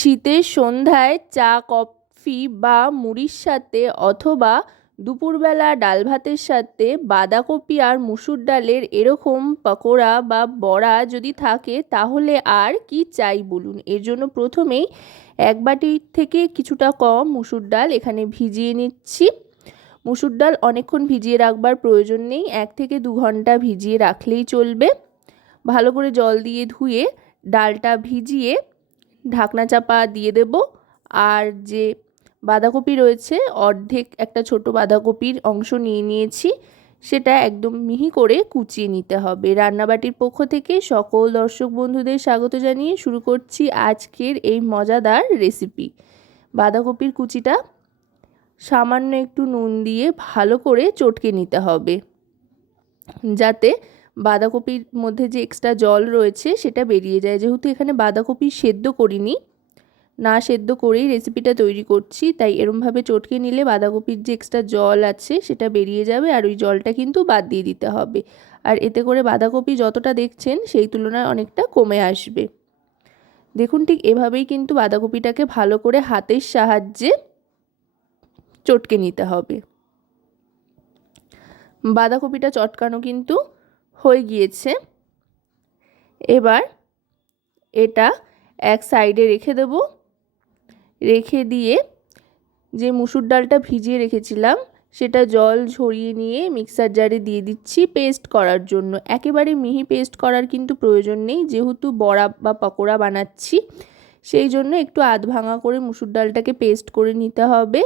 শীতের সন্ধ্যায় চা, কফি বা মুড়ির সাথে অথবা দুপুরবেলা ডাল ভাতের সাথে বাঁধাকপি আর মুসুর ডালের এরকম পকোড়া বা বড়া যদি থাকে, তাহলে আর কি চাই বলুন? এর জন্য প্রথমেই এক বাটি থেকে কিছুটা কম মুসুর ডাল এখানে ভিজিয়ে নিচ্ছি। মুসুর ডাল অনেকক্ষণ ভিজিয়ে রাখবার প্রয়োজন নেই, এক থেকে দু ঘণ্টা ভিজিয়ে রাখলেই চলবে। ভালো করে জল দিয়ে ধুয়ে ডালটা ভিজিয়ে ঢাকনা চাপা দিয়ে দেব। আর যে বাঁধাকপি রয়েছে, অর্ধেক একটা ছোট বাঁধাকপির অংশ নিয়ে নিয়েছি। সেটা একদম মিহি করে কুচিয়ে নিতে হবে। রান্নাবাটির পক্ষ থেকে সকল দর্শক বন্ধুদের স্বাগত জানিয়ে শুরু করছি আজকের এই মজাদার রেসিপি। বাঁধাকপির কুচিটা সামান্য একটু নুন দিয়ে ভালো করে চটকে নিতে হবে। যাতে বাঁধাকপির মধ্যে যে এক্সট্রা জল রয়েছে সেটা বেরিয়ে যায়। যেহেতু এখানে বাঁধাকপি সেদ্ধ করিনি, না সেদ্ধ করেই রেসিপিটা তৈরি করছি, তাই এরমভাবে চটকে নিলে বাঁধাকপির যে এক্সট্রা জল আছে সেটা বেরিয়ে যাবে আর ওই জলটা কিন্তু বাদ দিয়ে দিতে হবে। আর এতে করে বাঁধাকপি যতটা দেখছেন সেই তুলনায় অনেকটা কমে আসবে। দেখুন ঠিক এভাবেই কিন্তু বাঁধাকপিটাকে ভালো করে হাতের সাহায্যে চটকে নিতে হবে। বাঁধাকপিটা চটকানো কিন্তু হয়ে গিয়েছে। এবার এটা এক সাইডে রেখে দেব। রেখে দিয়ে যে মুসুর ডালটা ভিজিয়ে রেখেছিলাম, সেটা জল ঝরিয়ে নিয়ে মিক্সার জারে দিয়ে দিচ্ছি পেস্ট করার জন্য। একেবারে মিহি পেস্ট করার কিন্তু প্রয়োজন নেই, যেহেতু বড়া বা পকোড়া বানাচ্ছি, সেই জন্য একটু আধ ভাঙা করে মুসুর ডালটাকে পেস্ট করে নিতে হবে।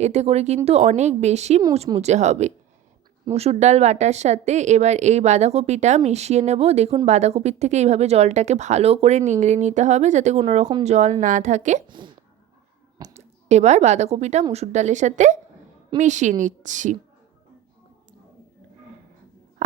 এতে করে কিন্তু অনেক বেশি মুচমুচে হবে। মুসুর ডাল বাটার সাথে এবার এই বাঁধাকপিটা মিশিয়ে নেব। দেখুন, বাঁধাকপির থেকে এইভাবে জলটাকে ভালো করে নিংড়ে নিতে হবে যাতে কোনো রকম জল না থাকে। এবার বাঁধাকপিটা মুসুর ডালের সাথে মিশিয়ে নিচ্ছি।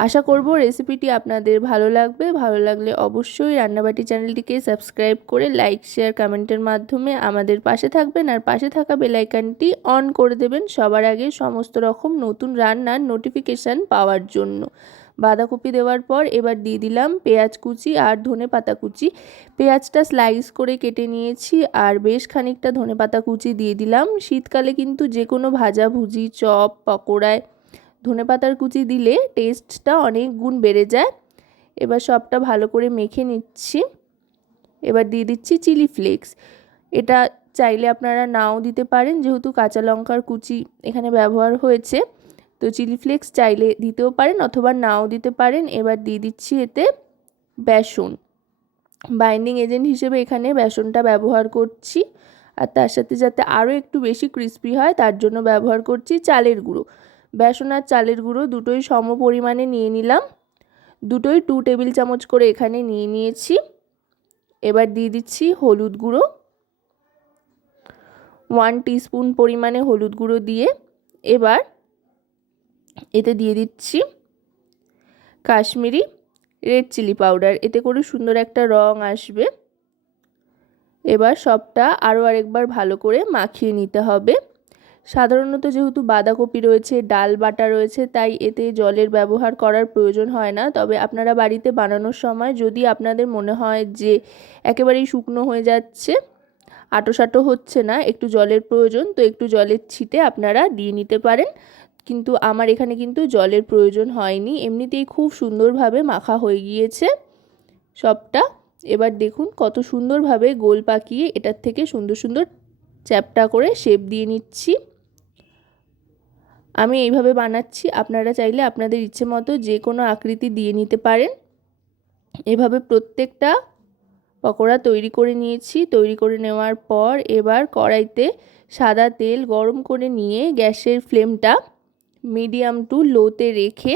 আশা করব রেসিপিটি আপনাদের ভালো লাগবে। ভালো লাগলে অবশ্যই রান্নাবাটি চ্যানেলটিকে সাবস্ক্রাইব করে লাইক শেয়ার কমেন্টের মাধ্যমে আমাদের পাশে থাকবেন। আর পাশে থাকা বেলাইকানটি অন করে দেবেন সবার আগে সমস্ত রকম নতুন রান্নার নোটিফিকেশান পাওয়ার জন্য। বাঁধাকপি দেওয়ার পর এবার দিয়ে দিলাম পেঁয়াজ কুচি আর ধনে পাতা কুচি। পেঁয়াজটা স্লাইস করে কেটে নিয়েছি আর বেশ খানিকটা ধনে পাতা কুচি দিয়ে দিলাম। শীতকালে কিন্তু যে কোনো ভাজা, ভুজি, চপ, পকোড়ায় ধনে পাতার কুচি দিলে টেস্টটা অনেক গুণ বেড়ে যায়। এবার সবটা ভালো করে মেখে নিচ্ছি। এবার দিয়ে দিচ্ছি চিলি ফ্লেক্স। এটা চাইলে আপনারা নাও দিতে পারেন, যেহেতু কাঁচা লঙ্কার কুচি এখানে ব্যবহার হয়েছে। তো চিলি ফ্লেক্স চাইলে দিতেও পারেন অথবা নাও দিতে পারেন। এবার দিয়ে দিচ্ছি এতে বেসন। বাইন্ডিং এজেন্ট হিসেবে এখানে বেসনটা ব্যবহার করছি। আর তার সাথে যাতে আরও একটু বেশি ক্রিস্পি হয়, তার জন্য ব্যবহার করছি চালের গুঁড়ো। বেসন আর চালের গুঁড়ো দুটোই সম পরিমাণে নিয়ে নিলাম। দুটোই টু টেবিল চামচ করে এখানে নিয়ে নিয়েছি। এবার দিয়ে দিচ্ছি হলুদ গুঁড়ো। ওয়ান টিস্পুন পরিমাণে হলুদ গুঁড়ো দিয়ে এবার এতে দিয়ে দিচ্ছি কাশ্মীরি রেড চিলি পাউডার এতে করে সুন্দর একটা রং আসবে। এবার সবটা আরও আরেকবার ভালো করে মাখিয়ে নিতে হবে। সাধারণত যেহেতু বাঁধাকপি রয়েছে, ডাল বাটা রয়েছে, তাই এতে জলের ব্যবহার করার প্রয়োজন হয় না। তবে আপনারা বাড়িতে বানানোর সময় যদি আপনাদের মনে হয় যে একেবারেই শুকনো হয়ে যাচ্ছে আটো সাটো হচ্ছে না, একটু জলের প্রয়োজন, তো একটু জলের ছিটে আপনারা দিয়ে নিতে পারেন। কিন্তু আমার এখানে কিন্তু জলের প্রয়োজন হয়নি। এমনিতেই খুব সুন্দরভাবে মাখা হয়ে গিয়েছে সবটা। এবার দেখুন কত সুন্দরভাবে গোল পাকিয়ে এটার থেকে সুন্দর সুন্দর চ্যাপটা করে শেপ দিয়ে নিচ্ছি। আমি এইভাবে বানাচ্ছি, আপনারা চাইলে আপনাদের ইচ্ছে মতো যে কোনো আকৃতি দিয়ে নিতে পারেন। এভাবে প্রত্যেকটা পকোড়া তৈরি করে নিয়েছি। তৈরি করে নেওয়ার পর এবার কড়াইতে সাদা তেল গরম করে নিয়ে গ্যাসের ফ্লেমটা মিডিয়াম টু লোতে রেখে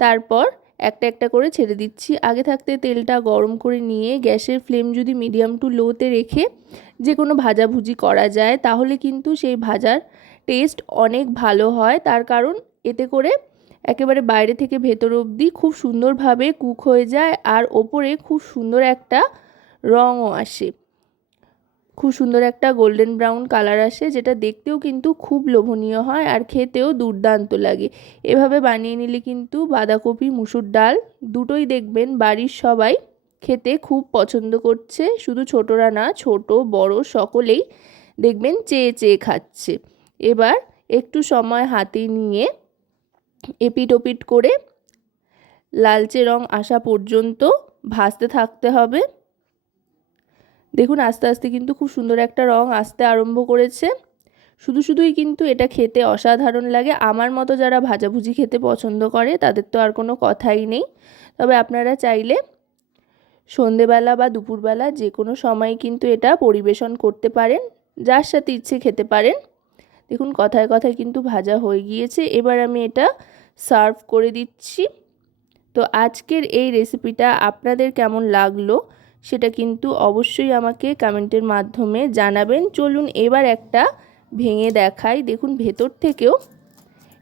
তারপর একটা একটা করে ছেড়ে দিচ্ছি। আগে থাকতে তেলটা গরম করে নিয়ে গ্যাসের ফ্লেম যদি মিডিয়াম টু লোতে রেখে যে কোনো ভাজাভুজি করা যায়, তাহলে কিন্তু সেই ভাজার টেস্ট অনেক ভালো হয়। তার কারণ এতে করে একেবারে বাইরে থেকে ভেতর অবধি খুব সুন্দরভাবে কুক হয়ে যায় আর ওপরে খুব সুন্দর একটা রঙও আসে। খুব সুন্দর একটা গোল্ডেন ব্রাউন কালার আসে, যেটা দেখতেও কিন্তু খুব লোভনীয় হয় আর খেতেও দুর্দান্ত লাগে। এভাবে বানিয়ে নিলে কিন্তু বাঁধাকপি, মুসুর ডাল দুটোই দেখবেন বাড়ির সবাই খেতে খুব পছন্দ করছে। শুধু ছোটরা না, ছোট, বড় সকলেই দেখবেন চেয়ে চেয়ে খাচ্ছে। এবার একটু সময় হাতে নিয়ে এপিট ওপিট করে লালচে রং আসা পর্যন্ত ভাজতে থাকতে হবে। দেখুন, আস্তে আস্তে কিন্তু খুব সুন্দর একটা রং আসতে আরম্ভ করেছে। শুধু শুধুই কিন্তু এটা খেতে অসাধারণ লাগে। আমার মতো যারা ভাজাভুজি খেতে পছন্দ করে, তাদের তো আর কোনো কথাই নেই। তবে আপনারা চাইলে সন্ধেবেলা বা দুপুরবেলা যে কোনো সময় কিন্তু এটা পরিবেশন করতে পারেন, যার সাথে ইচ্ছে খেতে পারেন। দেখুন, কথায় কথায় কিন্তু ভাজা হয়ে গিয়েছে। এবার আমি এটা সার্ভ করে দিচ্ছি। তো আজকের এই রেসিপিটা আপনাদের কেমন লাগল? সেটা কিন্তু অবশ্যই আমাকে কমেন্টের মাধ্যমে জানাবেন। চলুন এবার একটা ভেঙে দেখাই। দেখুন, ভেতর থেকেও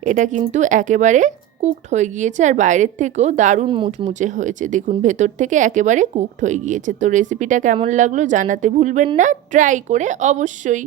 এটা কিন্তু একেবারে কুকড হয়ে গিয়েছে আর বাইরের থেকেও দারুণ মুচমুচে হয়েছে। দেখুন, ভেতর থেকে একেবারে কুকড হয়ে গিয়েছে। তো রেসিপিটা কেমন লাগল জানাতে ভুলবেন না। ট্রাই করে অবশ্যই।